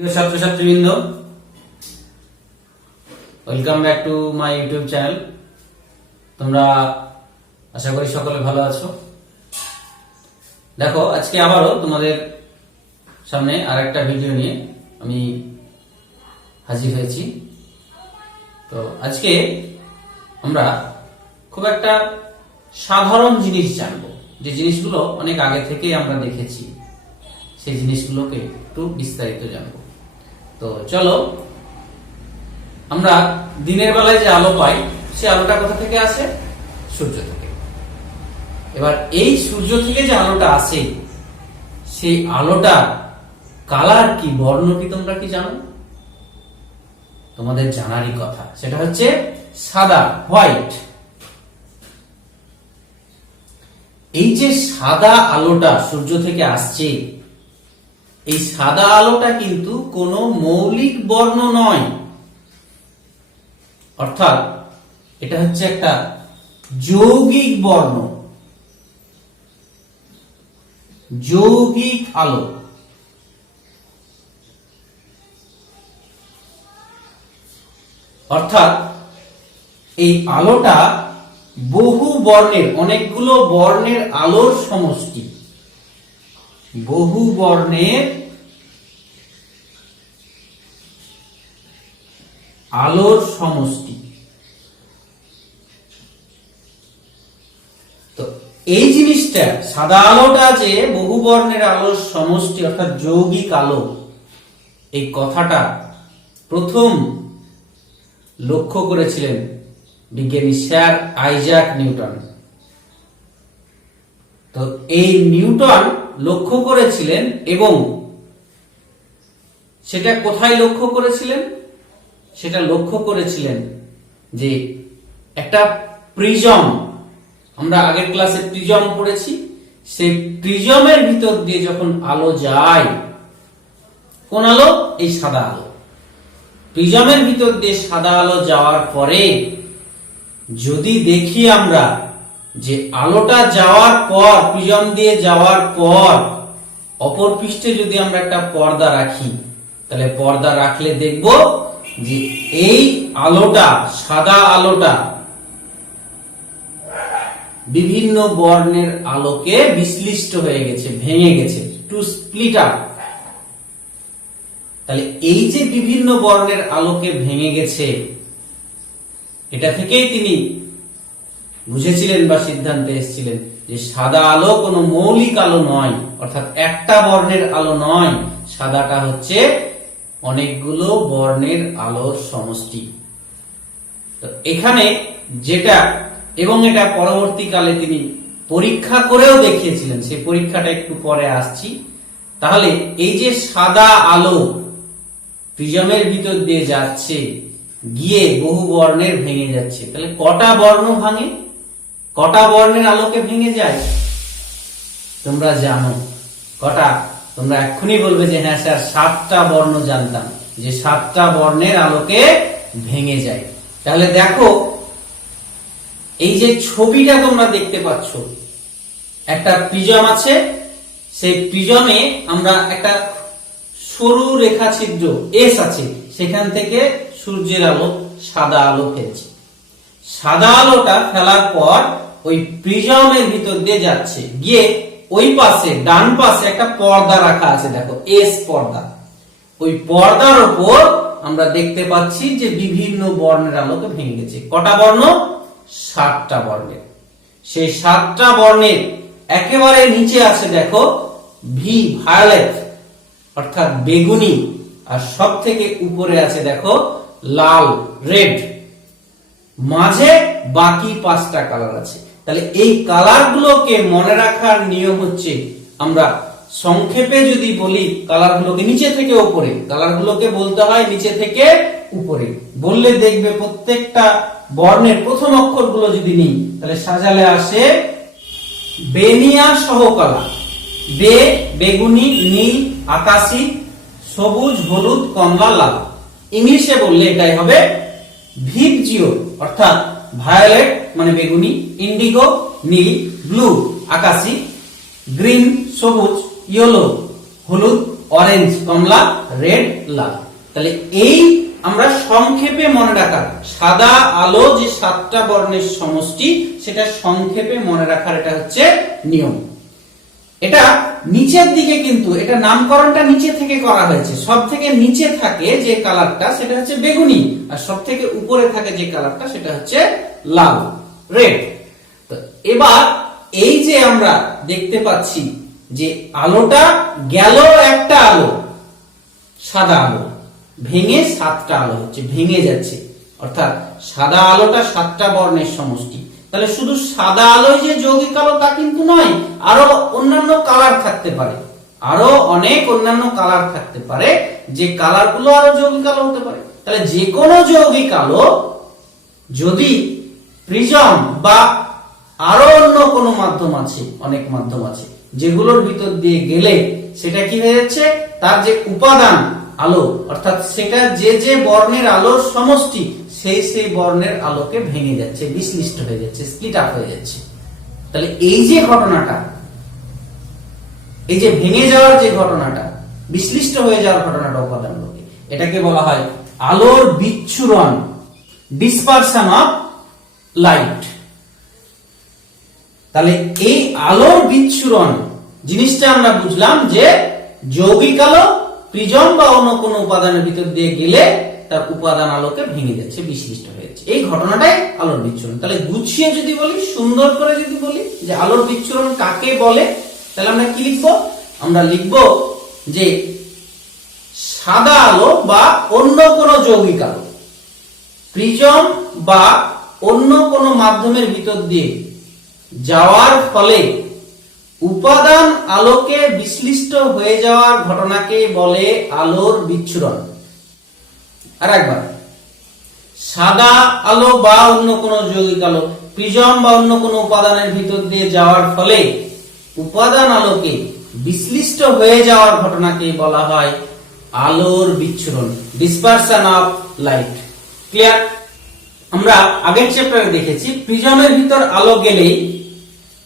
প্রিয় ছাত্রছাত্রীবৃন্দ, welcome back to my YouTube channel. তোমরা আশা করি সকলে ভালো আছো। দেখো, আজকে আবারও তোমাদের সামনে আরেকটা ভিডিও নিয়ে আমি হাজির হয়েছি। তো আজকে আমরা খুব একটা সাধারণ জিনিস জানবো, যে জিনিসগুলো অনেক আগে থেকেই আমরা দেখেছি, সেই জিনিসগুলোকে একটু বিস্তারিত জানবো। তো চলো, আমরা দিনের বেলায় যে আলো পাই, সে আলোটা কোথা থেকে আসে? সূর্য থেকে। এবার এই সূর্য থেকে যে আলোটা আসে, সেই আলোটা কালার কি, বর্ণ কি, তোমরা কি জানো? তোমাদের জানারই কথা, সেটা হচ্ছে সাদা, হোয়াইট। এই যে সাদা আলোটা সূর্য থেকে আসছে, এই সাদা আলোটা কিন্তু কোনো মৌলিক বর্ণ নয়, অর্থাৎ এটা হচ্ছে একটা যৌগিক বর্ণ, যৌগিক আলো। অর্থাৎ এই আলোটা বহু বর্ণের, অনেকগুলো বর্ণের আলোর সমষ্টি, বহু বর্ণের আলোর সমষ্টি। তো এই জিনিসটা, সাদা আলোটা যে বহু বর্ণের আলোর সমষ্টি অর্থাৎ যৌগিক আলো, এই কথাটা প্রথম লক্ষ্য করেছিলেন বিজ্ঞানী স্যার আইজাক নিউটন। তো এই নিউটন লক্ষ্য করেছিলেন, এবং সেটা কোথায় লক্ষ্য করেছিলেন? সেটা লক্ষ্য করেছিলেন যে একটা প্রিজম, আমরা আগের ক্লাসে প্রিজম পড়েছি, সেই প্রিজমের ভিতর দিয়ে যখন আলো যায়, কোন আলো? এই সাদা আলো। প্রিজমের ভিতর দিয়ে সাদা আলো যাওয়ার পরে যদি দেখি আমরা যে আলোটা যাওয়ার পর, প্রিজম দিয়ে যাওয়ার পর অপর পৃষ্ঠে যদি আমরা একটা পর্দা রাখি, তাহলে পর্দা রাখলে দেখব যে এই আলোটা, সাদা আলোটা বিভিন্ন বর্ণের আলোকে বিশ্লিষ্ট হয়ে গেছে, ভেঙে গেছে, টু স্প্লিট আপ। তাহলে এই যে বিভিন্ন বর্ণের আলোকে ভেঙে গেছে, এটা থেকেই তিনি বুঝেছিলেন বা সিদ্ধান্তে এসেছিলেন যে সাদা আলো কোনো মৌলিক আলো নয়, অর্থাৎ একটা বর্ণের আলো নয়, সাদাটা হচ্ছে অনেকগুলো বর্ণের আলোর সমষ্টি। তো এখানে যেটা, এবং এটা পরবর্তীকালে তিনি পরীক্ষা করেও দেখিয়েছিলেন, সেই পরীক্ষাটা একটু পরে আসছি। তাহলে এই যে সাদা আলো প্রিজমের ভিতর দিয়ে যাচ্ছে, গিয়ে বহু বর্ণের ভেঙে যাচ্ছে, তাহলে কটা বর্ণ ভাঙে, কটা বর্ণের আলোকে ভেঙে যায়? তোমরা জানো কটা? তোমরা এক্ষুনি বলবে যে হ্যাঁ স্যার, 7টা বর্ণ জানতাম, যে 7টা বর্ণের আলোকে ভেঙে যায়। তাহলে দেখো, এই যে ছবিটা তোমরা দেখতে পাচ্ছ, একটা প্রিজম আছে, সেই প্রিজমে আমরা একটা সরু রেখা ছিদ্র এস আছে, সেখান থেকে সূর্যের আলো, সাদা আলো ফেলছে। সাদা আলোটা ফেলার পর ওই প্রিজমের ভিতর দিয়ে যাচ্ছে, গিয়ে ওই পাশে, ডান পাশে একটা পর্দা রাখা আছে, দেখো এস পর্দা। ওই পর্দার উপর আমরা দেখতে পাচ্ছি যে বিভিন্ন বর্ণের আলোকে ভেঙে গেছে। কটা বর্ণ? 7টা বর্ণের। সেই 7টা বর্ণের একেবারে নিচে আছে দেখো ভি, ভায়োলেট অর্থাৎ বেগুনি, আর সব থেকে উপরে আছে দেখো লাল, রেড। মাঝে বাকি 5টা কালার আছে। তাহলে এই কালার গুলোকে মনে রাখার নিয়ম হচ্ছে, আমরা সংক্ষেপে যদি বলি, কালার গুলোকে নিচে থেকে উপরে, কালার গুলোকে বলতে হয় নিচে থেকে উপরে। বললে দেখবে প্রত্যেকটা বর্ণের প্রথম অক্ষর গুলো যদি নিই, তাহলে সাজালে আসে বেনিয়া সহকলা, বে, বেগুনি, নীল, আকাশী, সবুজ, হলুদ, কমলা, লাল। ইংলিশে বললে এটাই হবে ভিবজিও, অর্থাৎ ভায়োলেট মানে বেগুনি, ইন্ডিগো নীল, ব্লু আকাশী, গ্রিন সবুজ, ইয়েলো হলুদ, অরেঞ্জ কমলা, রেড লাল। তাহলে এই আমরা সংক্ষেপে মনে রাখার, সাদা আলো যে 7টা বর্ণের সমষ্টি, সেটা সংক্ষেপে মনে রাখার এটা হচ্ছে নিয়ম। এটা নিচের দিকে, কিন্তু এটা নামকরণটা নিচে থেকে করা হয়েছে। সব থেকে নিচে থাকে যে কালারটা সেটা হচ্ছে বেগুনি, আর সব থেকে উপরে থাকে যে কালারটা সেটা হচ্ছে লাল, রেড। তো এবার এই যে আমরা দেখতে পাচ্ছি যে আলোটা গেল, একটা আলো সাদা আলো ভেঙে 7টা আলো হচ্ছে, ভেঙে যাচ্ছে। অর্থাৎ সাদা আলোটা 7টা বর্ণের সমষ্টি। তাহলে শুধু সাদা আলোই যে যৌগিক আলো তা কিন্তু নয়, আরো অন্যান্য কালার থাকতে পারে, আরো অনেক অন্যান্য কালার থাকতে পারে, যে কালারগুলো আরো যৌগিক আলো হতে পারে। তাহলে যে কোনো যৌগিক আলো যদি প্রিজম বা আরো অন্য কোনো মাধ্যম আছে, অনেক মাধ্যম আছে, যেগুলোর ভিতর দিয়ে গেলে সেটা কি হয়ে যাচ্ছে, তার যে উপাদান আলো, অর্থাৎ সেটা যে যে বর্ণের আলোর সমষ্টি, সেই বর্ণের আলোকে ভেঙে যাচ্ছে, বিশ্লিষ্ট হয়ে যাচ্ছে, স্প্লিট আপ হয়ে যাচ্ছে। তাহলে এই যে ঘটনাটা, এই যে ভেঙে যাওয়ার যে ঘটনাটা, বিশ্লিষ্ট হয়ে যাওয়ার ঘটনাটা উপাদানগুলোকে, এটাকে বলা হয় আলোর বিচ্ছুরণ, ডিসপারশন অফ লাইট। তাহলে এই আলোর বিচ্ছুরণ জিনিসটা আমরা বুঝলাম যে যৌগিক আলো প্রিজম বা অন্য কোনো উপাদানের ভিতর দিয়ে গেলে তার উপাদান আলোকে ভেঙে যাচ্ছে, বিশ্লিষ্ট হয়ে যাচ্ছে। এই ঘটনাটাই আলোর বিচ্ছুরণ। তাহলে গুছিয়ে যদি বলি, সুন্দর করে যদি বলি যে আলোর বিচ্ছুরণ কাকে বলে, তাহলে আমরা কি লিখব? আমরা লিখব যে সাদা আলো বা অন্য কোনো যৌগিক আলো প্রিজম বা অন্য কোনো মাধ্যমের ভিতর দিয়ে যাওয়ার ফলে উপাদান আলোকে বিশ্লিষ্ট হয়ে যাওয়ার ঘটনাকে বলে আলোর বিচ্ছুরণ। আর একবার, সাদা আলো বা অন্য কোনো যৌগিক আলো প্রিজম বা অন্য কোনো উপাদানের ভিতর দিয়ে যাওয়ার ফলে উপাদান আলোকে বিশ্লিষ্ট হয়ে যাওয়ার ঘটনাকে বলা হয় আলোর বিচ্ছুরণ, ডিসপারশন অফ লাইট। ক্লিয়ার? আমরা আগের চ্যাপ্টারে দেখেছি প্রিজমের ভিতর আলো গেলেই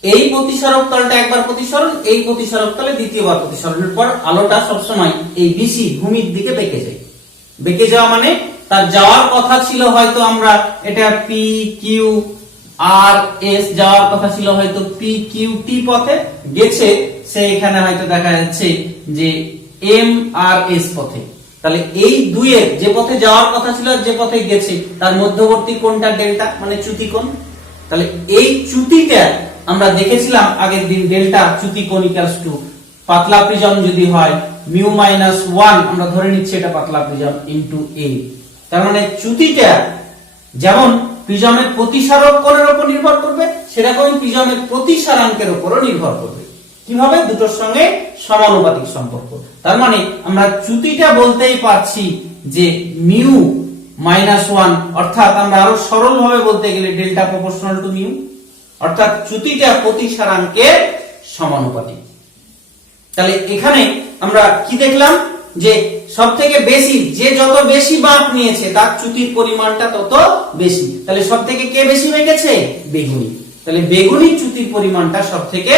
এই প্রতিসরক তলটা একবার প্রতিসরণ, এই প্রতিসরক তলে দ্বিতীয়বার প্রতিসরণের পর আলোটা সবসময় এই বিসি ভূমির দিকে বেঁকে যায়। বেঁকে যাওয়া মানে তার যাওয়ার কথা ছিল হয়তো আমরা এটা পি কিউ আর এস, যাওয়ার কথা ছিল হয়তো পি কিউ টি পথে, গেছে সে এখানে হয়তো দেখা যাচ্ছে যে এম আর এস পথে। তাহলে এই দুইয়ের যে পথে যাওয়ার কথা ছিল, যে পথে গেছে, তার মধ্যবর্তী কোণটা ডেল্টা, মানে চ্যুতি কোণ। তাহলে এই চ্যুতিটা আমরা দেখেছিলাম আগের দিন, ডেল্টা চ্যুতি কোণ ইকুয়ালস টু পাতলা প্রিজম যদি হয় মিউ মাইনাস 1, আমরা ধরে নিচ্ছি এটা পাতলা প্রিজম, ইনটু এ। তার মানে চ্যুতিটা যেমন প্রিজমের প্রতিসারক কোণের উপর নির্ভর করবে, সেরকমই প্রিজমের প্রতিসারাঙ্কের উপরও নির্ভর করবে। কিভাবে? দুটোর সঙ্গে সমানুপাতিক সম্পর্ক। তার মানে আমরা চ্যুতিটা বলতেই পারছি যে মিউ মাইনাস 1, অর্থাৎ আমরা আরো সরল ভাবে বলতে গেলে ডেল্টা প্রপোর্শনাল টু মিউ, অর্থাৎ চ্যুতিটা প্রতিসারাঙ্কের সমানুপাতিক। তাহলে এখানে আমরা কি দেখলাম যে সব থেকে বেশি, যে যত বেশি বাঁক নিয়েছে তার চ্যুতির পরিমাণটা তত বেশি। তাহলে সব থেকে কে বেশি বেঁকেছে? বেগুনি। তাহলে বেগুনির চ্যুতির পরিমাণটা সব থেকে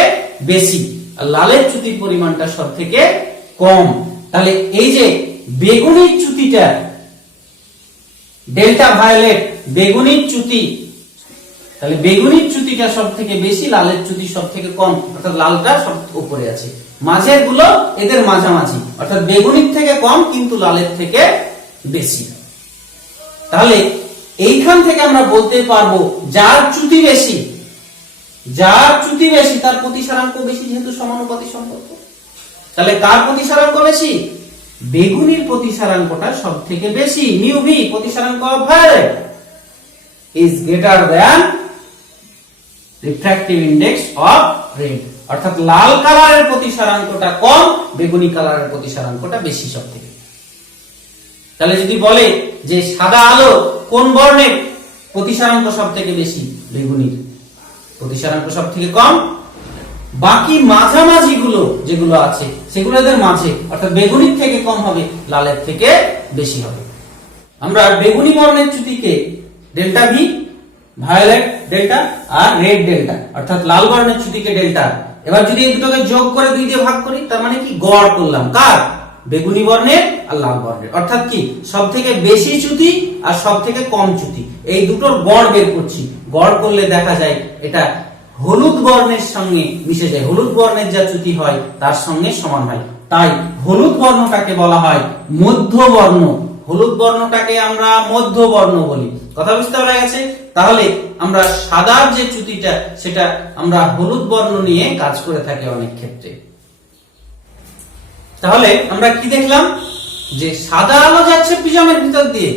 বেশি, আর লালের চ্যুতির পরিমাণটা সব থেকে কম। তাহলে এই যে বেগুনির চ্যুতিটা, ডেল্টা ভায়োলেট বেগুনির চ্যুতি, তাহলে বেগুনির চ্যুতিটা সব থেকে বেশি, লালের চ্যুতি সব থেকে কম, অর্থাৎ লালটা সব উপরে আছে। মাঝের গুলো এদের মাঝামাঝি, অর্থাৎ বেগুনির থেকে কম কিন্তু লালের থেকে বেশি। তাহলে এইখান থেকে আমরা বলতে পারবো যার চ্যুতি বেশি, যার চ্যুতি বেশি তার প্রতিসারাঙ্ক বেশি, যেহেতু সমানুপাতিক সম্পর্ক। তাহলে কার প্রতিসারাঙ্ক বেশি? বেগুনির প্রতিসারাঙ্কটা সব থেকে বেশি। মিউ ভি, প্রতিসারাঙ্ক of violet, is greater than refractive index of red, অর্থাৎ লাল কালারের প্রতিসারাঙ্কটা কম, বেগুনি কালারের প্রতিসারাঙ্কটা বেশি সব থেকে। তাহলে যদি বলে যে সাদা আলো কোন বর্ণের, প্রতিসারাঙ্ক সব থেকে বেশি বেগুনির, প্রতিসারাঙ্ক সব থেকে কম, বাকি মাঝামাঝি গুলো যেগুলো আছে সেগুলো এদের মাঝে, অর্থাৎ বেগুনির থেকে কম হবে, লালের থেকে বেশি হবে। আমরা বেগুনি বর্ণের চ্যুতিকে ডেল্টা ভি, ভায়োলেট ডেল্টা আর রেড ডেল্টা, অর্থাৎ লাল বর্ণের চ্যুতিকে ডেল্টা। এবার যদি এই দুটোকে যোগ করে 2 দিয়ে ভাগ করি, তার মানে কি গড় করলাম কার? বেগুনি বর্ণের আর লাল বর্ণের। অর্থাৎ কি, সব থেকে বেশি চ্যুতি আর সব থেকে কম চ্যুতি, এই দুটোর গড় বের করছি। গড় করলে দেখা যায় এটা হলুদ বর্ণের সঙ্গে মিশে যায়, হলুদ বর্ণের যা চ্যুতি হয় তার সঙ্গে সমান হয়। তাই হলুদ বর্ণটাকে বলা হয় মধ্যবর্ণ। হলুদ বর্ণটাকে আমরা মধ্যবর্ণ বলি। কথা বুঝতে পারা গেছে? তাহলে আমরা সাদার যে চ্যুতিটা সেটা আমরা হলুদ বর্ণ নিয়ে কাজ করে থাকি অনেক ক্ষেত্রে। তাহলে আমরা কি দেখলাম, যে সাদা আলো যাচ্ছে প্রিজমের ভিতর দিয়ে,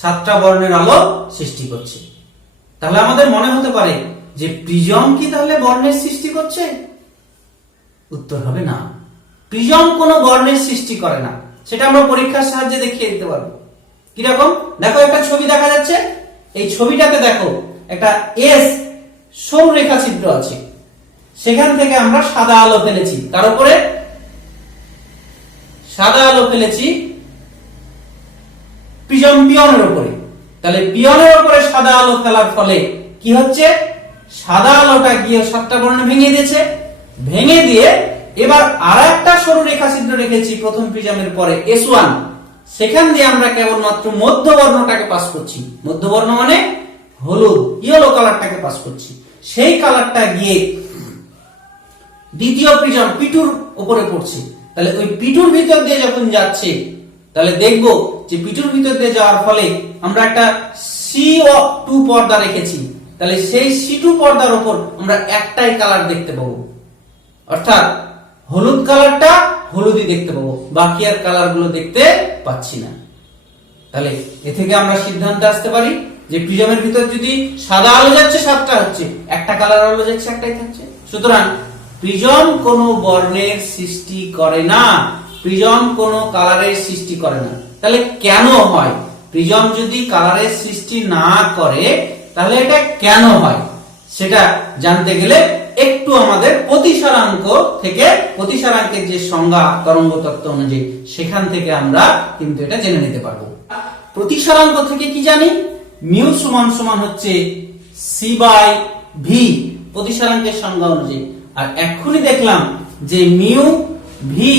7টা বর্ণের আলো সৃষ্টি করছে। তাহলে আমাদের মনে হতে পারে যে প্রিজম কি তাহলে বর্ণের সৃষ্টি করছে? উত্তর হবে না, প্রিজম কোনো বর্ণের সৃষ্টি করে না। সেটা আমরা পরীক্ষার সাহায্যে দেখিয়ে দিতে পারবো। কিরকম? দেখো, একটা ছবি দেখা যাচ্ছে, এই ছবিটাতে দেখো একটা এস সরু রেখা ছিদ্র আছে, সেখান থেকে আমরা সাদা আলো ফেলেছি। তার উপরে সাদা আলো ফেলেছি প্রিজম পিয়নের উপরে। তাহলে পিয়নের উপরে সাদা আলো ফেলার ফলে কি হচ্ছে, সাদা আলোটা গিয়ে 7টা বর্ণ ভেঙে দিয়েছে। ভেঙে দিয়ে এবার আর একটা সরু রেখা ছিদ্র রেখেছি প্রথম প্রিজমের পরে S1, সেখান দিয়ে আমরা কেবলমাত্র মধ্যবর্ণটাকে পাস করছি। মধ্যবর্ণ মানে হলুদ, ইয়েলো কালারটাকে পাস করছি। সেই কালারটা গিয়ে দ্বিতীয় প্রিজম পিটুর উপরে পড়ছে। তাহলে ওই পিটুর ভিতর দিয়ে যখন যাচ্ছে, তাহলে দেখবো যে পিটুর ভিতর দিয়ে যাওয়ার ফলে আমরা একটা C2 পর্দা রেখেছি। তাহলে সেই C2 পর্দার উপর আমরা একটাই কালার দেখতে পাবো, অর্থাৎ হলুদ কালারটা হলুদই দেখতে পাবো, বাকি আর কালার গুলো দেখতে পাচ্ছি না। তাহলে এ থেকে আমরা সিদ্ধান্তে আসতে পারি যে প্রিজমের ভিতর যদি সাদা আলো যাচ্ছে 7টা হচ্ছে, একটা কালার আলো যাচ্ছে একটাই থাকছে। সুতরাং প্রিজম কোনো বর্ণের সৃষ্টি করে না, প্রিজম কোনো কালারের সৃষ্টি করে না। তাহলে কেন হয়? প্রিজম যদি কালারের সৃষ্টি না করে তাহলে এটা কেন হয় সেটা জানতে গেলে একটু আমাদের প্রতিসারাঙ্ক থেকে, প্রতিসারাঙ্কের যে সংজ্ঞা তরঙ্গ তত্ত্ব অনুযায়ী, সেখান থেকে আমরা কিন্তু এটা জেনে নিতে পারবো। প্রতিসারাঙ্ক থেকে কি জানি, মিউ সমান সমান হচ্ছে C/V, প্রতিসারাঙ্কের সংজ্ঞা অনুযায়ী। আর এক্ষুনি দেখলাম যে mu V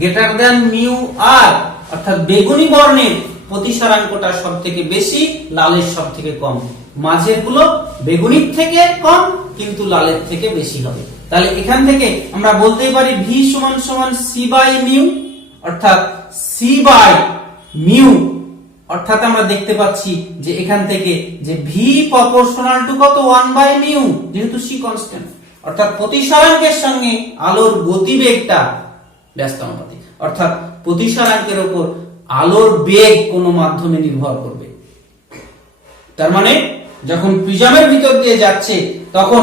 greater than mu R, অর্থাৎ বেগুনি বর্ণের প্রতিসারাঙ্কটা সব থেকে বেশি, লালের সব থেকে কম। মাঝের গুলো বেগুনির থেকে কম কিন্তু লালের থেকে বেশি হবে। তাহলে এখান থেকে আমরা বলতেই পারি ভি সমান সমান C/μ, অর্থাৎ C/μ, অর্থাৎ আমরা দেখতে পাচ্ছি যে এখান থেকে যে ভি প্রপোর্শনাল টু কত 1/μ, যেহেতু সি কনস্ট্যান্ট, অর্থাৎ প্রতিসারাঙ্কের সঙ্গে আলোর গতিবেগটা ব্যস্তানুপাতিক, অর্থাৎ প্রতিসারাঙ্কের উপর আলোর বেগ কোন মাধ্যমে নির্ভর করবে। তার মানে যখন প্রিজমের ভিতর দিয়ে যাচ্ছে তখন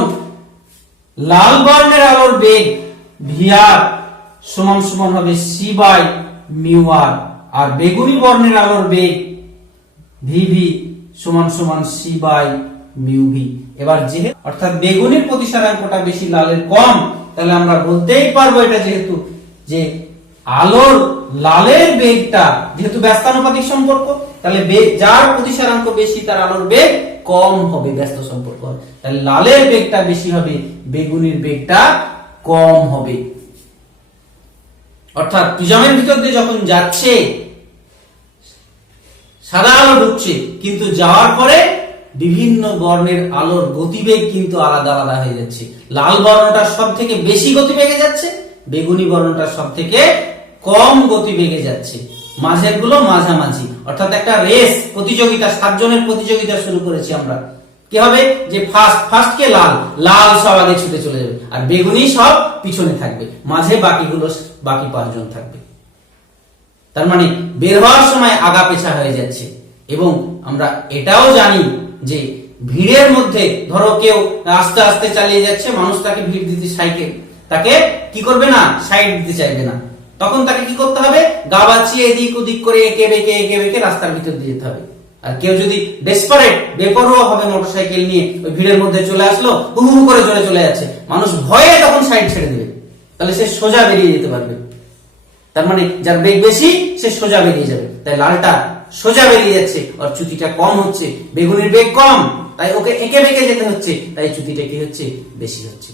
লাল বর্ণের আলোর বেগ ভিআর সমান সমান হবে C/μr, আর বেগুনি বর্ণের আলোর বেগ ভিভি সমান সমান C/μv। এবার যেহেতু অর্থাৎ বেগুনির প্রতিসারাঙ্কটা বেশি, লালের কম, তাহলে আমরা বলতেই পারবো এটা যেহেতু যে আলোর লালের বেগটা যেহেতু ব্যস্তানুপাতিক সম্পর্ক, তাহলে যার প্রতিসারাঙ্ক বেশি তার আলোর বেগ কম হবে, ব্যস্ত সম্পর্ক হবে। তাহলে লালের বেগটা বেশি হবে, বেগুনির বেগটা কম হবে। অর্থাৎ প্রিজমের ভিতর দিয়ে যখন যাচ্ছে সাদা আলো ঢুকছে, কিন্তু যাওয়ার পরে বিভিন্ন বর্ণের আলোর গতিবেগ কিন্তু আলাদা আলাদা হয়ে যাচ্ছে। লাল বর্ণটা সব থেকে বেশি গতিবেগে যাচ্ছে, বেগুনি বর্ণটা সব থেকে কম গতিবেগে যাচ্ছে, মাঝের গুলো মাঝামাঝি। অর্থাৎ একটা রেস, প্রতিযোগিতা, 7 জনের প্রতিযোগিতা শুরু করেছি আমরা। কি হবে যে ফার্স্ট কে লাল সব আগে ছুটে চলে যাবে, আর বেগুনি সব পিছনে থাকবে, মাঝে বাকি 5 জন থাকবে। তার মানে বের হওয়ার সময় আগা পেছা হয়ে যাচ্ছে। এবং আমরা এটাও জানি যে ভিড়ের মধ্যে ধরো কেউ আস্তে আস্তে চালিয়ে যাচ্ছে, মানুষ তাকে ভিড় দিতে সাইকেল, তাকে কি করবে না, সাইড দিতে চাইবে না, তখন তাকে কি করতে হবে, গা বাঁচিয়ে এদিক ওদিক করে একে বেঁকে রাস্তার ভিতর দিয়ে যেতে হবে। আর কেউ যদি ডেসপারেট, বেপরোয়া ভাবে মোটরসাইকেল নিয়ে ওই ভিড়ের মধ্যে চলে আসলো, হু হু করে জোরে চলে যাচ্ছে, মানুষ ভয়ে তখন সাইড ছেড়ে দেবে, তাহলে সে সোজা বেরিয়ে যেতে পারবে। তার মানে যার বেগ বেশি সে সোজা বেরিয়ে যাবে। তাই লালটা সোজা বেরিয়ে যাচ্ছে, আর চ্যুতিটা কম হচ্ছে। বেগুনির বেগ কম, তাই ওকে এঁকে বেঁকে যেতে হচ্ছে, তাই চ্যুতিটা কি হচ্ছে, বেশি হচ্ছে।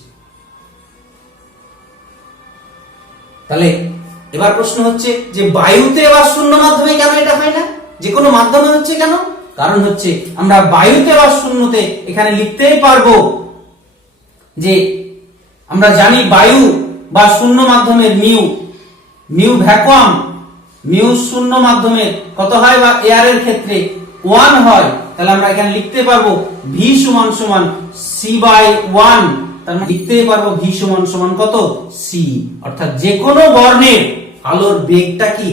তাহলে এবার প্রশ্ন হচ্ছে যে বায়ুতে বা শূন্য মাধ্যমে কেন এটা হয় না, যে কোনো মাধ্যমে হচ্ছে কেন? কারণ হচ্ছে আমরা বায়ুতে বা শূন্যতে এখানে লিখতেই পারবো যে আমরা জানি বায়ু বা শূন্য মাধ্যমের মিউ ভ্যাকুয়াম, মিউ শূন্য মাধ্যমের কত হয় বা এয়ারের ক্ষেত্রে 1 হয়। তাহলে আমরা এখানে লিখতে পারবো ভি সমান সমান c/1। তার মানে লিখতেই পারবো ভি সমান সমান কত, সি। অর্থাৎ যে কোনো বর্ণের আলোর বেগটা কি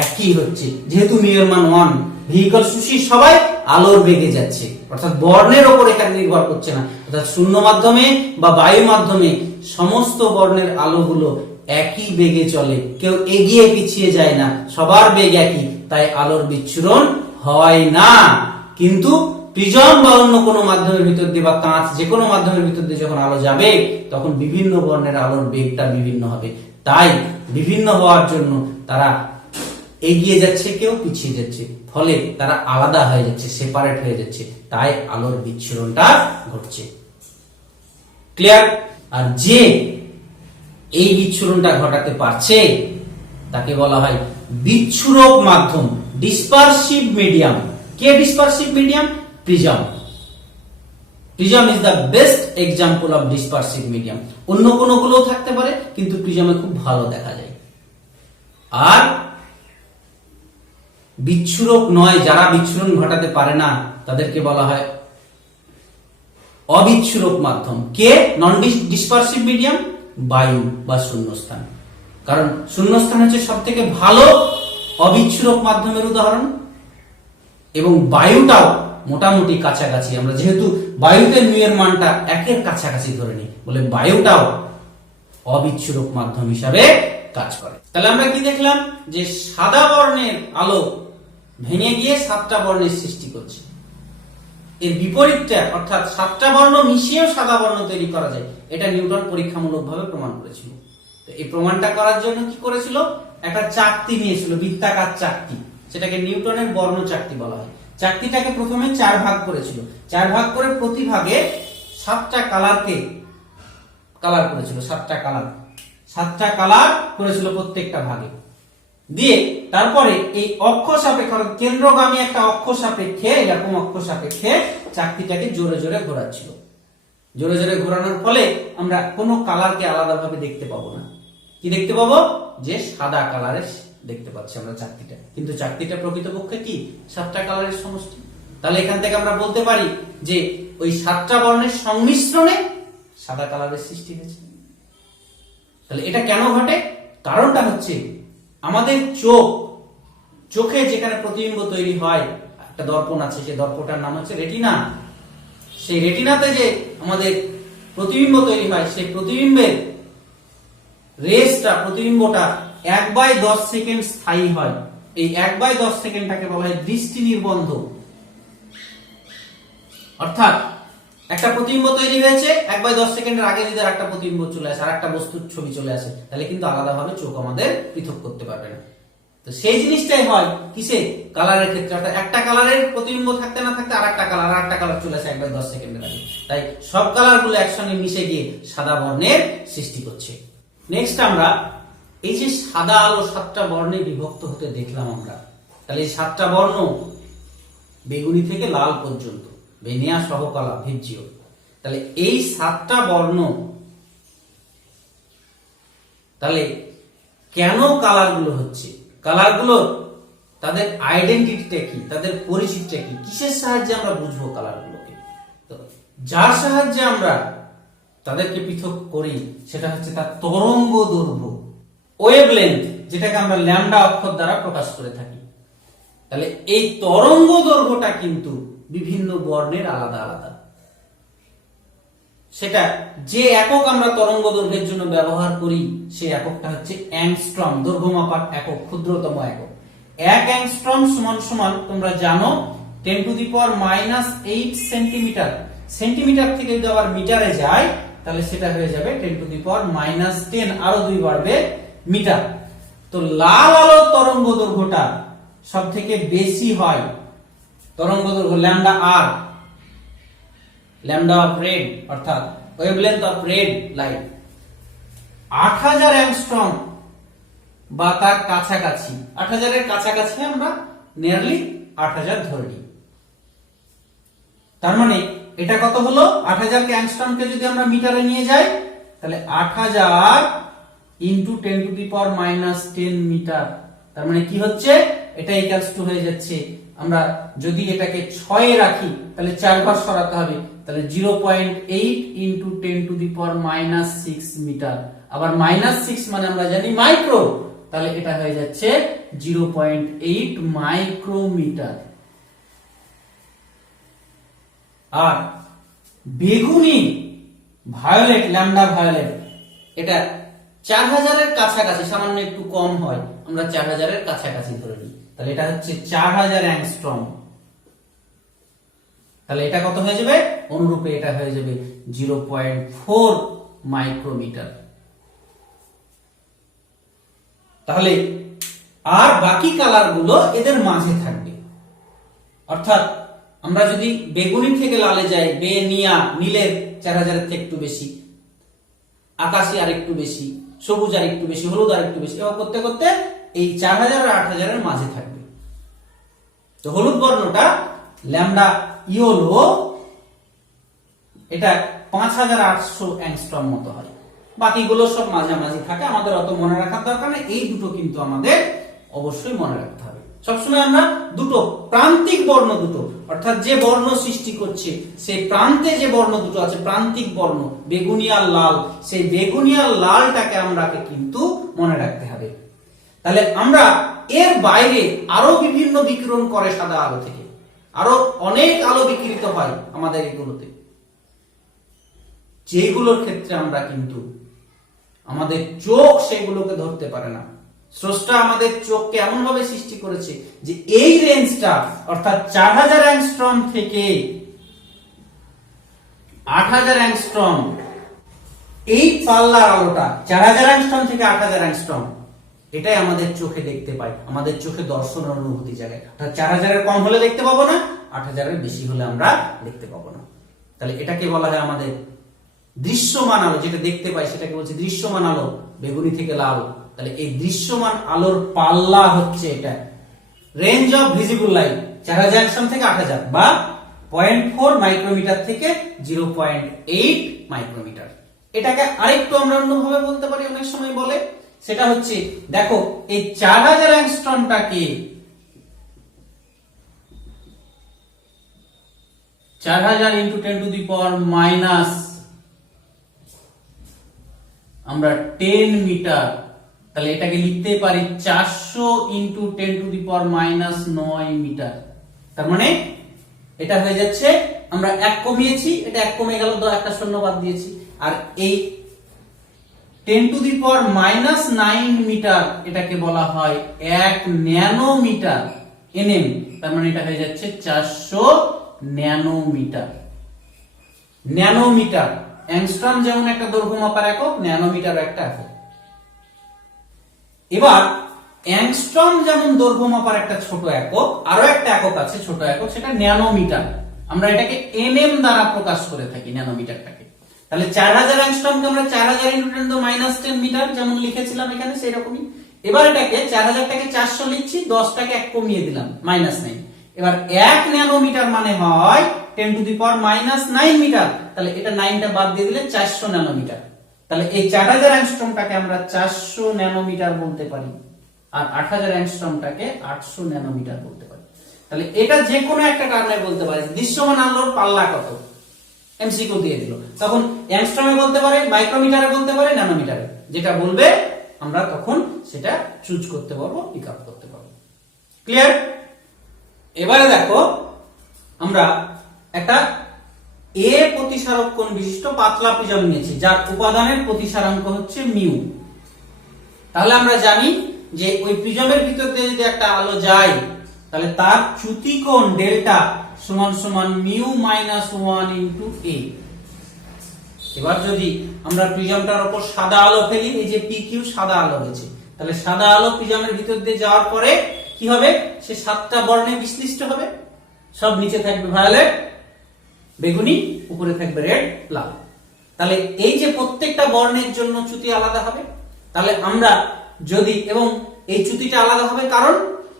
একই হচ্ছে, যেহেতু মিউ এর মান 1, ভি ইকুয়ালস টু সি, সবাই আলোর বেগে যাচ্ছে। অর্থাৎ বর্ণের উপর এখানে নির্ভর করছে না। অর্থাৎ শূন্য মাধ্যমে বা বায়ু মাধ্যমে সমস্ত বর্ণের আলোগুলো একই বেগে চলে, কেউ এগিয়ে পিছিয়ে যায় না, সবার বেগ একই, তাই আলোর বিচ্ছুরণ হয় না। কিন্তু প্রিজম বা অন্য কোনো মাধ্যমের ভিতর দিয়ে বা কাঁচ যে কোনো মাধ্যমের ভিতর দিয়ে যখন আলো যাবে তখন বিভিন্ন বর্ণের আলোর বেগটা বিভিন্ন হবে। তাই বিভিন্ন হওয়ার জন্য তারা এগিয়ে যাচ্ছে, কেউ পিছিয়ে যাচ্ছে, ফলে তারা আলাদা হয়ে যাচ্ছে, সেপারেট হয়ে যাচ্ছে, তাই আলোর বিচ্ছুরণটা ঘটছে। ক্লিয়ার? আর যে এই বিচ্ছুরণটা ঘটাতে পারছে তাকে বলা হয় বিচ্ছুরক মাধ্যম, ডিসপারসিভ medium. K ডিসপারসিভ medium? Prism. Prism is the best example of ডিসপারসিভ medium. অন্য কোনগুলো থাকতে পারে, কিন্তু প্রিজমে খুব ভালো দেখা যায়। আর বিচ্ছুরক নয়, যারা বিচ্ছুরণ ঘটাতে পারে না তাদেরকে বলা হয় অবিচ্ছুরক মাধ্যম। কে নন ডিসপারসিভ মিডিয়াম? বায়ু বা শূন্যস্থান। কারণ শূন্যস্থান হচ্ছে সব থেকে ভালো অবিচ্ছুরক মাধ্যমের উদাহরণ, এবং বায়ুটাও মোটামুটি কাছাকাছি। আমরা যেহেতু বায়ুতে মিউ এর মানটা 1 এর কাছাকাছি ধরে নিই বলে বায়ুটাও অবিচ্ছুরক মাধ্যম হিসাবে কাজ করে। তাহলে আমরা কি দেখলাম? যে সাদা বর্ণের আলো ভেঙে গিয়ে 7টা বর্ণের সৃষ্টি করছে। এর বিপরীতটা, অর্থাৎ 7টা বর্ণ মিশিয়েও সাদা বর্ণ তৈরি করা যায়, এটা নিউটন পরীক্ষামূলকভাবে প্রমাণ করেছিল। তো এই প্রমাণটা করার জন্য কি করেছিল? একটা চাকতি নিয়েছিল, বৃত্তাকার চাকতি, সেটাকে নিউটনের বর্ণ চাকতি বলা হয়। চাকতিটাকে প্রথমে 4 ভাগ করেছিল, 4 ভাগ করে প্রতি ভাগে 7টা কালারকে কালার করেছিল, 7টা কালার করেছিল প্রত্যেকটা ভাগে। দিয়ে তারপরে এই অক্ষ সাপেক্ষে, কেন্দ্রগামী একটা অক্ষ সাপেক্ষে, এরকম অক্ষ সাপেক্ষে চাকতিটাকে জোরে জোরে ঘোরাচ্ছিল। জোরে জোরে ঘোরানোর ফলে আমরা কোনো কালারকে আলাদাভাবে দেখতে পাবো না। কি দেখতে পাবো? যে সাদা কালারের দেখতে পাচ্ছি আমরা চাকতিটা, কিন্তু চাকতিটা প্রকৃতপক্ষে কি 7টা কালারের সমষ্টি। তাহলে এখান থেকে আমরা বলতে পারি যে ওই 7টা বর্ণের সংমিশ্রণে সাদা কালারের সৃষ্টি হয়েছে। তাহলে এটা কেন ঘটে? কারণটা হচ্ছে আমাদের চোখে যেখানে প্রতিবিম্ব তৈরি হয়, একটা দর্পণ আছে, সেই দর্পণটার নাম হচ্ছে রেটিনা। সেই রেটিনাতে যে আমাদের প্রতিবিম্ব তৈরি হয়, সেই প্রতিবিম্বের রেসটা, প্রতিবিম্বটা 1/10 সেকেন্ড স্থায়ী হয়। এই 1/10 সেকেন্ডটাকে বলা হয় দৃষ্টি নির্বন্ধ। অর্থাৎ একটা প্রতিবিম্ব তৈরি হয়েছে, 1/10 সেকেন্ডের আগে যদি আরেকটা প্রতিবিম্ব চলে আসে, আরেকটা বস্তুর ছবি চলে আসে, তাহলে কিন্তু আলাদাভাবে চোখ আমাদের পৃথক করতে পারবে না। তো সেই জিনিসটাই হয় কিসে? কালারের ক্ষেত্রে। অর্থাৎ একটা কালারের প্রতিবিম্ব থাকতে না থাকতে আরেকটা কালার চলে আসে 1/10 সেকেন্ডের আগে। তাই সব কালারগুলো একসঙ্গে মিশে গিয়ে সাদা বর্ণের সৃষ্টি করছে। নেক্সট আমরা এই যে সাদা আলো 7টা বর্ণে বিভক্ত হতে দেখলাম আমরা, তাহলে এই 7টা বর্ণ বেগুনি থেকে লাল পর্যন্ত, বেনিয়া সহকলা ভিজিও, তাহলে এই 7টা বর্ণ তাহলে কেন কালারগুলো হচ্ছে? কালারগুলো তাদের আইডেন্টিটিটা কি, তাদের পরিচিতিটা কি, কিসের সাহায্যে আমরা বুঝবো কালারগুলোকে? তো যার সাহায্যে আমরা তাদেরকে পৃথক করি সেটা হচ্ছে তার তরঙ্গ দৈর্ঘ্য, ওয়েভলেন্থ, যেটাকে আমরা ল্যামডা অক্ষর দ্বারা প্রকাশ করে থাকি। তাহলে এই তরঙ্গ দৈর্ঘ্যটা কিন্তু বিভিন্ন বর্ণের আলাদা আলাদা। সেটা যে একক আমরা তরঙ্গ দৈর্ঘ্যের জন্য ব্যবহার করি সেই এককটা হচ্ছে অ্যাংস্ট্রম, দৈর্ঘ্য মাপার একক, ক্ষুদ্রতম একক। 1 অ্যাংস্ট্রম সমান সমান তোমরা জানো 10⁻⁸ সেন্টিমিটার। সেন্টিমিটার থেকে যদি আবার মিটারে যায় তাহলে সেটা হয়ে যাবে 10⁻⁻10, আরো 2 বাড়বে মিটার। তো লাল আলোর তরঙ্গ দৈর্ঘ্যটা সব থেকে বেশি হয়, তরঙ্গ দৈর্ঘ্য lambda R, lambda of red, অর্থাৎ wavelength of red light 8000 angstrom বা তার কাছাকাছি, 8000 এর কাছাকাছি আমরা নিয়ারলি 8000 ধরে নিই। তার মানে এটা কত হলো, 8000 কে অ্যাংস্ট্রমকে যদি আমরা মিটারে নিয়ে যাই তাহলে 8000 ইনটু 10⁻⁻10 মিটার। তার মানে কি হচ্ছে, এটা ইকুয়ালস টু হয়ে যাচ্ছে, আমরা যদি এটাকে 6 এ রাখি তাহলে 4 ঘর সরাতে হবে, তাহলে 0.8 ইনটু 10⁻⁻6 মিটার। আবার -6 মানে আমরা জানি মাইক্রো, তাহলে এটা হয়ে যাচ্ছে 0.8 মাইক্রোমিটার। আর বেগুনি ভায়োলেট, ল্যামডা ভায়োলেট, এটা 4000 এর কাছাকাছি, সামান্য একটু কম হয়, আমরা 4000 এর কাছাকাছি ধরে নিই, তাহলে এটা হচ্ছে 4000 অ্যাংস্ট্রম। তাহলে এটা কত হয়ে যাবে, অনুরূপে এটা হয়ে যাবে 0.4 মাইক্রোমিটার। তাহলে আর বাকি কালার গুলো এদের মাঝে থাকবে, অর্থাৎ আমরা যদি বেগুনি থেকে লালে যাই, নীলের 4000 এর থেকে একটু বেশি, আকাশী আর একটু বেশি, সবুজ আর একটু বেশি, হলুদ আর একটু বেশি, এভাবে করতে করতে এই 4000 আর 8000 এর মাঝে থাকবে। তো হলুদ বর্ণটা ল্যামডা ইয়েলো, এটা 5800 অ্যাংস্ট্রম মতো হয়, বাকিগুলো সব মাঝামাঝি থাকে, আমাদের অত মনে রাখার দরকার নেই। এই দুটো কিন্তু আমাদের অবশ্যই মনে রাখতে হবে। সবসময় আমরা দুটো প্রান্তিক বর্ণ, দুটো অর্থাৎ যে বর্ণ সৃষ্টি করছে সেই প্রান্তে যে বর্ণ দুটো আছে, প্রান্তিক বর্ণ বেগুনি আর লাল, সেই বেগুনি আর লালটাকে আমরা কিন্তু মনে রাখতে হবে। তাহলে আমরা এর বাইরে আরো বিভিন্ন বিকিরণ করে সাদা আলো থেকে, আরো অনেক আলো বিকিরিত হয় আমাদের এগুলোতে, যেগুলোর ক্ষেত্রে আমরা কিন্তু আমাদের চোখ সেগুলোকে ধরতে পারে না। স্রষ্টা আমাদের চোখকে এমন ভাবে সৃষ্টি করেছে যে এই রেঞ্জটা, অর্থাৎ 4000 অ্যাংস্ট্রম থেকে 8000 অ্যাংস্ট্রম, এই পাল্লার আলোটা 4000 অ্যাংস্ট্রম থেকে 8000 অ্যাংস্ট্রম, এটাই আমাদের চোখে দেখতে পাই, আমাদের চোখে দর্শনের অনুভূতি জায়গায়। অর্থাৎ 4000 এর কম হলে দেখতে পাবো না, 8000 এর বেশি হলে আমরা দেখতে পাবো না। তাহলে এটাকে বলা হয় আমাদের দৃশ্যমান আলো, যেটা দেখতে পাই সেটাকে বলছে দৃশ্যমান আলো, বেগুনি থেকে লাল। তাহলে এই দৃশ্যমান আলোর পাল্লা হচ্ছে এটা, range of visible light 4000 angstrom থেকে 8000 বা 0.4 মাইক্রোমিটার থেকে 0.8 মাইক্রোমিটার। এটাকে আরেকটু আমরা অন্যভাবে বলতে পারি, অনেক সময় বলে, সেটা হচ্ছে দেখো এই 4000 অ্যাংস্ট্রমটাকে 4000 ইনটু 10⁻⁻, আমরা 10 মিটার, তাহলে এটাকে লিখতে পারি 400 ইনটু 10⁻⁹ মিটার। তার মানে এটা হয়ে যাচ্ছে, আমরা 1 কমিয়েছি, এটা 1 কমে গেল, একটা শূন্য বাদ দিয়েছি, আর এই 10⁻⁹ মিটার এটাকে বলা হয় 1 ন্যানোমিটার, এনএম। তার মানে এটা হয়ে যাচ্ছে 400 ন্যানোমিটার। ন্যানোমিটার, অ্যাংস্ট্রম যেমন একটা দৈর্ঘ্য মাপার একক, ন্যানোমিটার একটা একক। এবার অ্যাংস্ট্রম যেমন দৈর্ঘ্য মাপার একটা ছোট একক, আরো একটা একক আছে ছোট একক, সেটা ন্যানোমিটার। আমরা এটাকে এনএম দ্বারা প্রকাশ করে থাকি ন্যানোমিটারটাকে। তাহলে 4000 অ্যাংস্ট্রমকে আমরা 4000 ইনটু 10⁻10 মিটার যেমন লিখেছিলাম এখানে, সেই রকমই। এবার এটাকে 4000টাকে 400 লিখছি, 10টাকে 1 কমিয়ে দিলাম, -9। এবার 1 ন্যানোমিটার মানে হয় 10⁻⁹ মিটার, তাহলে এটা 9টা বাদ দিয়ে দিলে 400 ন্যানোমিটার। তাহলে এই 4000 অ্যাংস্ট্রমটাকে আমরা 400 ন্যানোমিটার বলতে পারি, আর 8000 অ্যাংস্ট্রমটাকে 800 ন্যানোমিটার বলতে পারি। তাহলে এটা যে কোনো একটা কারণে বলতে পারি দৃশ্যমান আলোর পাল্লা কত, এমসিকিউ দিয়ে দিল, তখন অ্যাংস্ট্রমে বলতে পারে, মাইক্রোমিটারে বলতে পারে, ন্যানোমিটারে, যেটা বলবে আমরা তখন সেটা চুজ করতে পারবো, পিক আপ করতে পারবো। ক্লিয়ার? এবারে দেখো আমরা একটা এ প্রতিসারক কোণ বিশিষ্ট পাতলা প্রিজম নিয়েছি, যার উপাদানের প্রতিসারাঙ্ক হচ্ছে মিউ। তাহলে আমরা জানি যে ওই প্রিজমের ভিতর দিয়ে যদি একটা আলো যায়, তাহলে তার চ্যুতি কোণ ডেল্টা সমান সমান মিউ মাইনাস 1 ইনটু এ। এবার যদি আমরা প্রিজমটার উপর সাদা আলো ফেলি, এই যে পি কিউ সাদা আলো হয়েছে, তাহলে সাদা আলো প্রিজমের ভিতর দিয়ে যাওয়ার পরে কি হবে, সে 7টা বর্ণে বিশ্লিষ্ট হবে। সব নিচে থাকবে ভায়োলেট, বেগুনি, উপরে থাকবে রেড, লাল। তাহলে এই যে প্রত্যেকটা বর্ণের জন্য চ্যুতি আলাদা হবে, তাহলে আমরা যদি, এবং এই চ্যুতিটা আলাদা হবে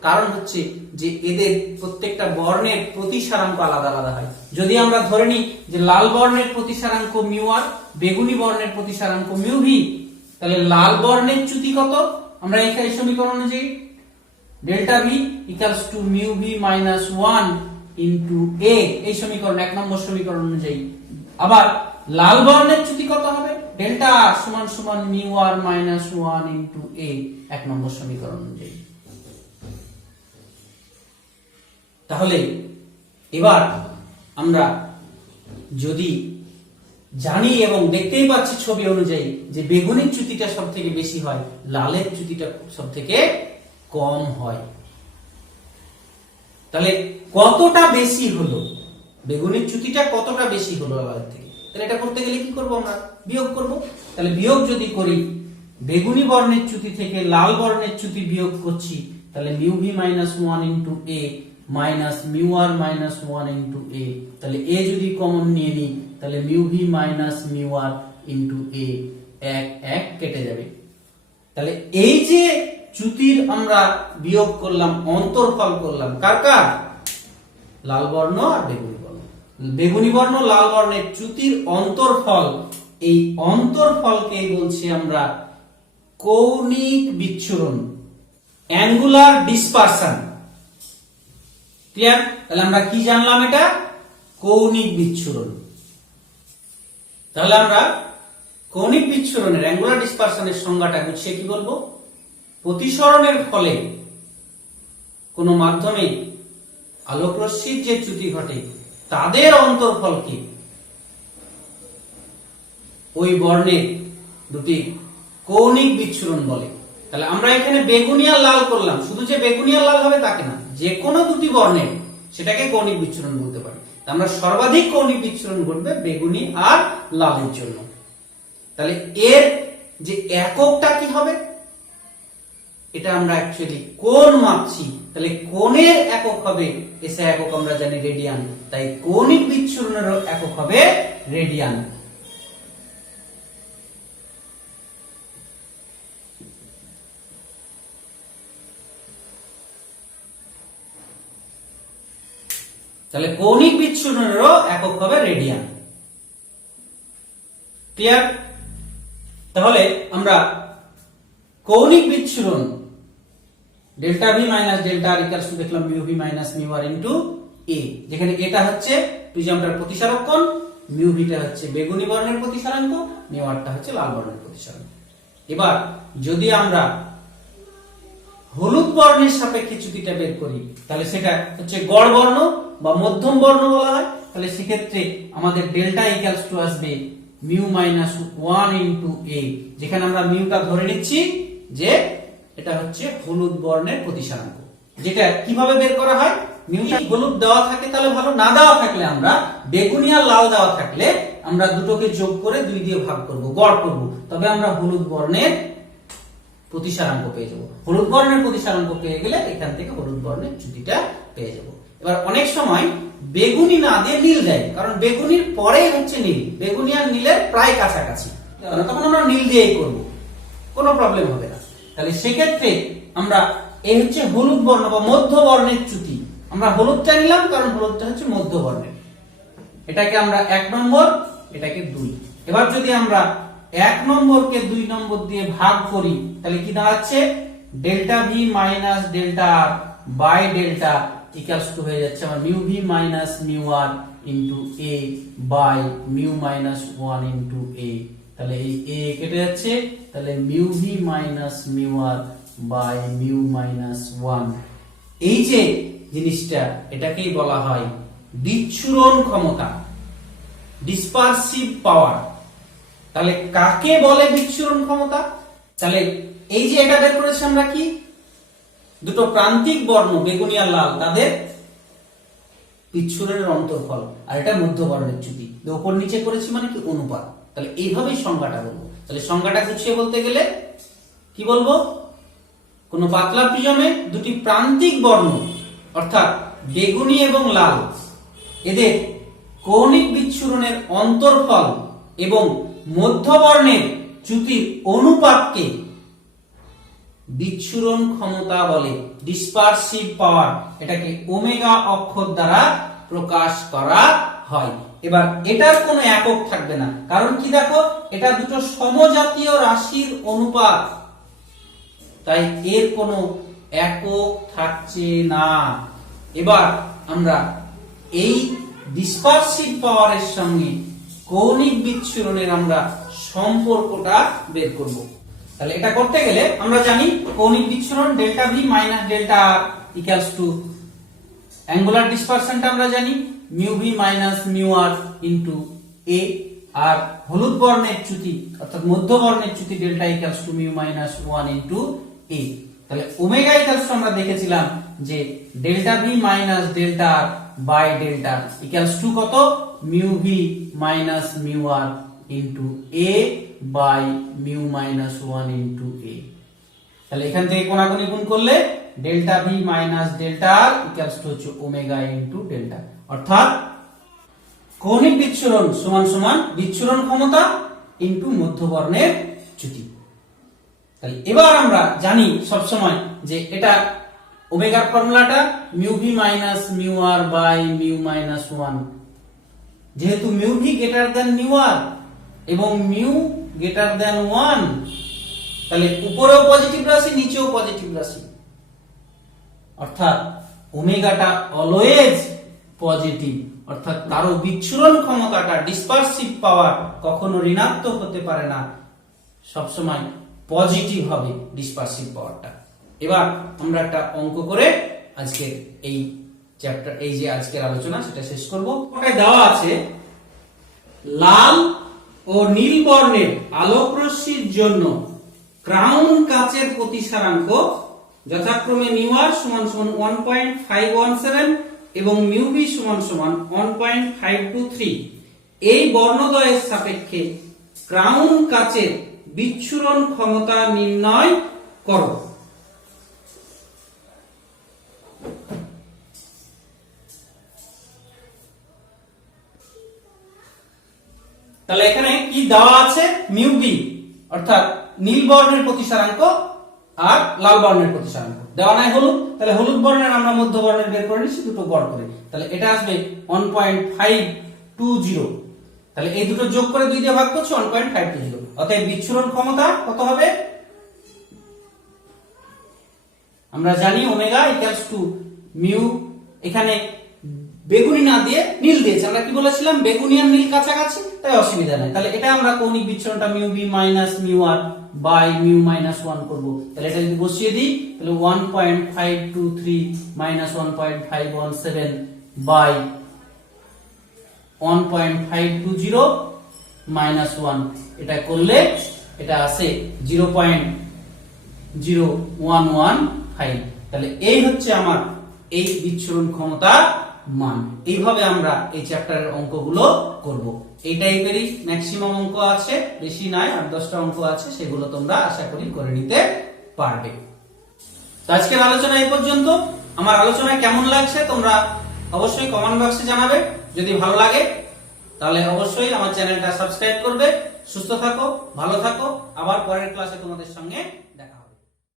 কারণ হচ্ছে যে এদের প্রত্যেকটা বর্ণের প্রতিসারাঙ্ক আলাদা আলাদা হয়। যদি আমরা ধরে নিই যে লাল বর্ণের প্রতিসারাঙ্ক মিউ আর, বেগুনি বর্ণের প্রতিসারাঙ্ক মিউ ভি, তাহলে লাল বর্ণের চ্যুতি কত? আমরা এখানে সমীকরণ অনুযায়ী delta V equals to mu V minus 1 into A, এই সমীকরণ 1 নম্বর সমীকরণ অনুযায়ী। আবার লাল বর্ণের চ্যুতি কত হবে? ডেল্টা আর সমান সমান মিউ আর মাইনাস 1 ইনটু এ, 1 নম্বর সমীকরণ অনুযায়ী। তাহলে এবার আমরা যদি জানি এবং দেখতেই পাচ্ছি ছবি অনুযায়ী যে বেগুনের চ্যুতিটা সব থেকে বেশি হয়, লালের চ্যুতিটা সব থেকে কম হয়। তাহলে কতটা বেশি হলো, বেগুনের চ্যুতিটা কতটা বেশি হলো লালের থেকে? তাহলে এটা করতে গেলে কি করব? আমরা বিয়োগ করব। তাহলে বিয়োগ যদি করি, বেগুনি বর্ণের চ্যুতি থেকে লাল বর্ণের চ্যুতি বিয়োগ করছি, তাহলে mu V minus 1 into A minus mu R minus 1 into A, তাহলে এ যদি কমন নিয়ে নিই তাহলে mu V minus mu R into এ, 1 1 কেটে যাবে। তাহলে এই যে চ্যুতির আমরা বিয়োগ করলাম, অন্তরফল করলাম কার কার? লাল বর্ণ আর বেগুনি বর্ণ। বেগুনি বর্ণ লাল বর্ণের চ্যুতির অন্তরফল, এই অন্তরফলকে বলছি আমরা কৌণিক বিচ্ছুরণ, অ্যাঙ্গুলার ডিসপারশন। ক্লিয়ার? তাহলে আমরা কি জানলাম? এটা কৌণিক বিচ্ছুরণ। তাহলে আমরা কৌণিক বিচ্ছুরণের, অ্যাঙ্গুলার ডিসপারশনের সংজ্ঞাটা গুছিয়ে কি বলবো? প্রতিসরণের ফলে কোন মাধ্যমে আলোক রশ্মির যে চ্যুতি ঘটে তাদের অন্তরফলকে ওই বর্ণের দুটি কৌণিক বিচ্ছুরণ বলে। তাহলে আমরা এখানে বেগুনি আর লাল করলাম, শুধু যে বেগুনি আর লাল হবে তাকে না, যে কোনো দুটি বর্ণের সেটাকে কৌণিক বিচ্ছুরণ বলতে পারি। আমরা সর্বাধিক কৌণিক বিচ্ছুরণ ঘটবে বেগুনি আর লালের জন্য। তাহলে এর যে এককটা কি হবে? এটা আমরা অ্যাকচুয়ালি কোণ মাপছি, তাহলে কোণের একক হবে, এসে একক আমরা জানি রেডিয়ান, তাই কৌণিক বিচ্ছুরণেরও একক হবে রেডিয়ান। তাহলে কৌণিক বিচ্ছুরণেরও একক হবে রেডিয়ান। ক্লিয়ার? তাহলে আমরা কৌণিক বিচ্ছুরণ delta V minus delta R equals to দেখলাম mu V minus mu R into A, যেখানে এটা হচ্ছে প্রিজমটার প্রতিসারক কোণ, মিউ ভিটা হচ্ছে বেগুনি বর্ণের প্রতিসারাঙ্ক, মিউ আরটা হচ্ছে লাল বর্ণের প্রতিসারাঙ্ক। এবার যদি আমরা হলুদ বর্ণের সাপেক্ষে চ্যুতিটা বের করি, তাহলে সেটা হচ্ছে গড় বর্ণ বা মধ্যম বর্ণ বলা হয়। তাহলে সেক্ষেত্রে আমাদের ডেল্টা ইকুয়ালস টু আসবে মিউ মাইনাস 1 ইনটু এ, যেখানে আমরা মিউটা ধরে নিচ্ছি যে এটা হচ্ছে হলুদ বর্ণের প্রতিসারাঙ্ক। যেটা কিভাবে বের করা হয়? মিউটা হলুদ দেওয়া থাকে তাহলে ভালো, না দেওয়া থাকলে আমরা বেগুনি আর লাল দেওয়া থাকলে আমরা দুটোকে যোগ করে 2 দিয়ে ভাগ করব, গড় করব, তবে আমরা হলুদ বর্ণের প্রতিসারাঙ্ক পেয়ে যাব। হলুদ বর্ণের প্রতিসারাঙ্ক পেয়ে গেলে এখান থেকে হলুদ বর্ণের চ্যুতিটা পেয়ে যাব। এবার অনেক সময় বেগুনি না দিয়ে নীল দেয়, কারণ বেগুনির পরেই হচ্ছে নীল, বেগুনি আর নীলের প্রায় কাছাকাছি, তখন আমরা নীল দিয়েই করব, কোনো প্রবলেম হবে না। তাহলে সেক্ষেত্রে আমরা এই হচ্ছে হলুদ বর্ণ বা মধ্য বর্ণের চ্যুতি, আমরা হলুদটা নিলাম কারণ হলুদটা হচ্ছে মধ্য বর্ণের, এটাকে আমরা 1 নম্বর, এটাকে 2। এবার যদি আমরা 1 নম্বরকে 2 নম্বর দিয়ে ভাগ করি তাহলে কি দাঁড়াচ্ছে? Delta V minus delta R by delta equals to হয়ে যাচ্ছে আমার mu V minus mu R into A by mu minus 1 into A. তাহলে এই এ কেটে যাচ্ছে, তাহলে mu V minus mu R by mu minus 1। এই যে জিনিসটা, এটাকেই বলা হয় বিচ্ছুরণ ক্ষমতা, ডিসপারসিভ পাওয়ার। তাহলে কাকে বলে বিচ্ছুরণ ক্ষমতা? তাহলে এই যে এটা বের করেছি আমরা কি, দুটো প্রান্তিক বর্ণ বেগুনি আর লাল, তাদের বিচ্ছুরণের অন্তরফল, আর এটা মধ্য বর্ণের চ্যুতি, উপর নিচে করেছি মানে কি অনুপাত। তাহলে এইভাবেই সংজ্ঞাটা বলবো। তাহলে সংজ্ঞাটা গুছিয়ে বলতে গেলে কি বলবো? কোন পাতলা প্রিজমে দুটি প্রান্তিক বর্ণ অর্থাৎ বেগুনি এবং লাল, এদের কৌণিক বিচ্ছুরণের অন্তরফল এবং মধ্যবর্ণের চ্যুতির অনুপাতকে বিচ্ছুরণ ক্ষমতা বলে, ডিসপারসিভ পাওয়ার। এটাকে ওমেগা অক্ষর দ্বারা প্রকাশ করা হয়। এবার এটার কোনো একক থাকবে না, কারণ কি দেখো, এটা দুটো সমজাতীয় রাশির অনুপাত, তাই এর কোনো একক থাকছে না। এবার আমরা এই ডিসপারসিভ পাওয়ারের সঙ্গে কৌণিক বিচ্ছুরণের আমরা সম্পর্কটা বের করব। তাহলে এটা করতে গেলে আমরা জানি কৌণিক বিচ্ছুরণ delta V minus delta R equals to angular ডিসপারশনটা আমরা জানি mu V minus mu R into A, আর হলুদ বর্ণের চ্যুতি অর্থাৎ মধ্য বর্ণের চ্যুতি delta equals to mu minus 1 into A. তাহলে ওমেগা ইকুয়ালস টু আমরা দেখেছিলাম যে delta V minus delta R by delta equals to কত, mu V minus mu R into A by mu minus 1 into A. তাহলে এখান থেকে কোণাকুণি গুণ করলে delta V minus delta R equals to হচ্ছে ওমেগা ইনটু ডেল্টা, অর্থাৎ কৌণিক বিচ্ছুরণ সমান সমান বিচ্ছুরণ ক্ষমতা ইনটু মধ্যবর্ণের চ্যুতি। তাহলে এবার আমরা জানি সব সময় যে এটা ওমেগার ফর্মুলাটা mu V minus mu R by mu minus 1। যেহেতু mu V greater than mu R এবং মিউ গ্রেটার দেন 1, তাহলে উপরেও পজিটিভ রাশি নিচেও পজিটিভ রাশি, অর্থাৎ ওমেগাটা অলওয়েজ পজিটিভ, অর্থাৎ কারো বিচ্ছুরণ ক্ষমতাটা ডিসপারসিভ পাওয়ার কখনো ঋণাত্মক হতে পারে না, সবসময় পজিটিভ হবে ডিসপারসিভ পাওয়ারটা। এবার আমরা একটা অঙ্ক করে আজকে এই চ্যাপ্টার, এই যে আজকের আলোচনা সেটা শেষ করব। ওটায় দেওয়া আছে লাল ও নীল বর্ণের আলোক রশ্মির জন্য ক্রাউন কাচের প্রতিসারাঙ্ক যথাক্রমে মিউ আর সমান সমান 1.517 এবং মিউ ভি সমান সমান 1.523। এই বর্ণদ্বয়ের সাপেক্ষে ক্রাউন কাচের বিচ্ছুরণ ক্ষমতা নির্ণয় করো। তাহলে এখানে কি দেওয়া আছে, মিউ বি অর্থাৎ নীল বর্ণের প্রতিসারাঙ্ক আর লাল বর্ণের প্রতিসারাঙ্ক দেওয়া নাই হলুদ, তাহলে হলুদ বর্ণের আমরা মধ্য বর্ণের বের করে নিচ্ছি দুটো গড় করে। তাহলে এটা আসবে 1.520, তাহলে এই দুটো যোগ করে 2 দিয়ে ভাগ করছি 1.520। অতএব বিচ্ছুরণ ক্ষমতা কত হবে, আমরা জানি ওমেগা ইকুয়ালস টু মিউ, এখানে বেগুনি না দিয়ে নীল দিয়েছে, আমরা কি বলেছিলাম বেগুনি আর নীল কাছাকাছি, তাই অসুবিধা নাই। তাহলে এটা আমরা কৌণিক বিচ্ছুরণটা mu V minus mu R by mu minus 1 করব। তাহলে এটা যদি বসিয়ে দিই তাহলে 1.523 মাইনাস 1.517 বাই 1.520 মাইনাস 1, এটা করলে এটা আসে 0.0115। তাহলে এই হচ্ছে আমার এই বিচ্ছুরণ ক্ষমতা মান। এইভাবে আমরা এই চ্যাপ্টারের অঙ্কগুলো করব। এই টাইপেরই ম্যাক্সিমাম অঙ্ক আছে, বেশি নাই, 8-10টা অঙ্ক আছে, সেগুলো তোমরা আশা করি করে নিতে পারবে। তো আজকের আলোচনা এই পর্যন্ত। আমার আলোচনা কেমন লাগছে তোমরা অবশ্যই কমেন্ট বক্সে জানাবে। যদি ভালো লাগে তাহলে অবশ্যই আমার চ্যানেলটা সাবস্ক্রাইব করবে। সুস্থ থাকো, ভালো থাকো, আবার পরের ক্লাসে তোমাদের সঙ্গে